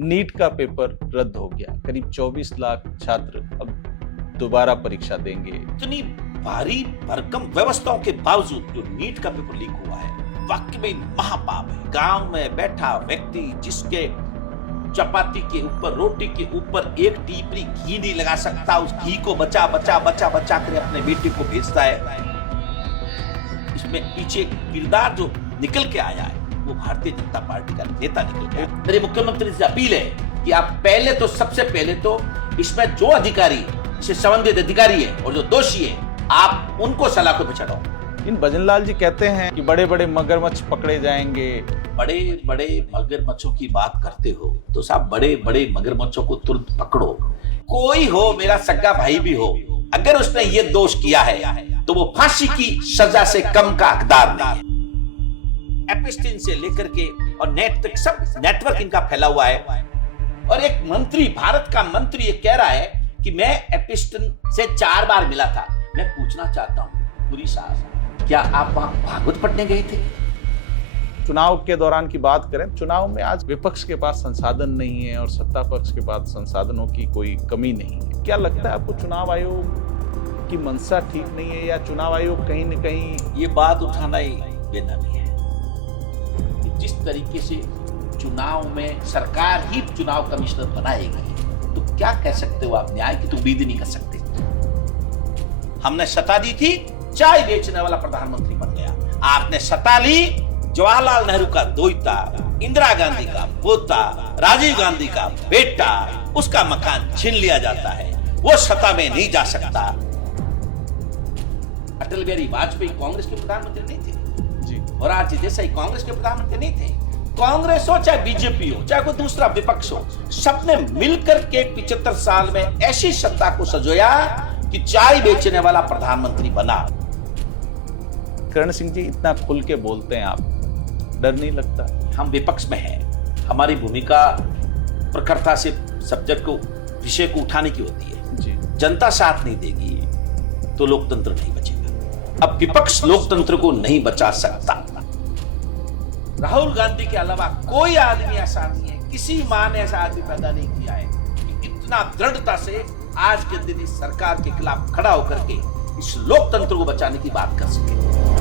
NEET का paper रद्द हो गया। करीब 24 लाख छात्र अब दोबारा परीक्षा देंगे। इतनी भारी भरकम व्यवस्थाओं के बावजूद जो नीट का पेपर लीक हुआ है, वाकई में महापाप है। गांव में बैठा व्यक्ति जिसके चपाती के ऊपर, रोटी के ऊपर एक टीपरी घी नहीं लगा सकता, उस घी को बचा बचा बचा बचा कर अपने बेटे को भेजता है। इसमें पीछे किरदार जो निकल के आया है वो भारतीय जनता पार्टी का नेता निकल के आया। मेरे मुख्यमंत्री से अपील है कि आप पहले तो, सबसे पहले तो इसमें जो अधिकारी, इससे संबंधित अधिकारी है और जो दोषी है, आप उनको सलाखों पे चढ़ाओ। इन भजनलाल जी कहते हैं कि बड़े बड़े मगरमच्छ पकड़े जाएंगे। बड़े बड़े मगरमच्छों की बात करते हो तो साहब बड़े बड़े मगरमच्छों को तुरंत पकड़ो। कोई हो, मेरा सगा भाई भी हो, अगर उसने ये दोष किया है तो वो फांसी की सजा से कम का हकदार नहीं है। एपिस्टीन से लेकर के और नेट तक सब नेटवर्क इनका फैला हुआ है। और एक मंत्री, भारत का मंत्री ये कह रहा है कि मैं एपिस्टीन से 4 बार मिला था। मैं पूछना चाहता हूं पुरी साहब, क्या आप वहां भागवत पढ़ने गए थे? चुनाव के दौरान की बात करें, चुनाव में आज विपक्ष के पास संसाधन नहीं है और सत्ता पक्ष के पास संसाधनों की कोई कमी नहीं है। क्या लगता है आपको चुनाव आयोग की मंशा ठीक नहीं है, या चुनाव आयोग कहीं न कहीं ये बात उठाना ही बेनकामी है कि जिस तरीके से चुनाव में सरकार ही चुनाव कमिश्नर बनाएगी, तो क्या कह सकते हो आप? न्याय की तो उम्मीद नहीं कर सकते। हमने सत्ता दी थी, चाय बेचने वाला प्रधानमंत्री बन गया। आपने सत्ता ली, जवाहरलाल नेहरू का दोहिता, इंदिरा गांधी का पोता, राजीव गांधी का बेटा, उसका मकान छीन लिया जाता है, वो सत्ता में नहीं जा सकता। अटल बिहारी वाजपेयी कांग्रेस के प्रधानमंत्री नहीं थे जी, और आज देसाई कांग्रेस के प्रधानमंत्री नहीं थे। कांग्रेस हो चाहे बीजेपी हो चाहे कोई दूसरा विपक्ष हो, सबने मिलकर के 75 साल में ऐसी सत्ता को सजोया कि चाय बेचने वाला प्रधानमंत्री बना। करण सिंह जी, इतना खुल के बोलते हैं आप, डर नहीं लगता? हम विपक्ष में हैं, हमारी भूमिका प्रखरता से सब्जेक्ट को, विषय को उठाने की होती है जी। जनता साथ नहीं देगी तो लोकतंत्र नहीं बचेगा। अब विपक्ष लोकतंत्र को नहीं बचा सकता। राहुल गांधी के अलावा कोई आदमी ऐसा नहीं है, किसी मां ने ऐसा आदमी पैदा नहीं किया है कि इतना दृढ़ता से आज के दिन इस सरकार के खिलाफ खड़ा होकर के इस लोकतंत्र को बचाने की बात कर सके।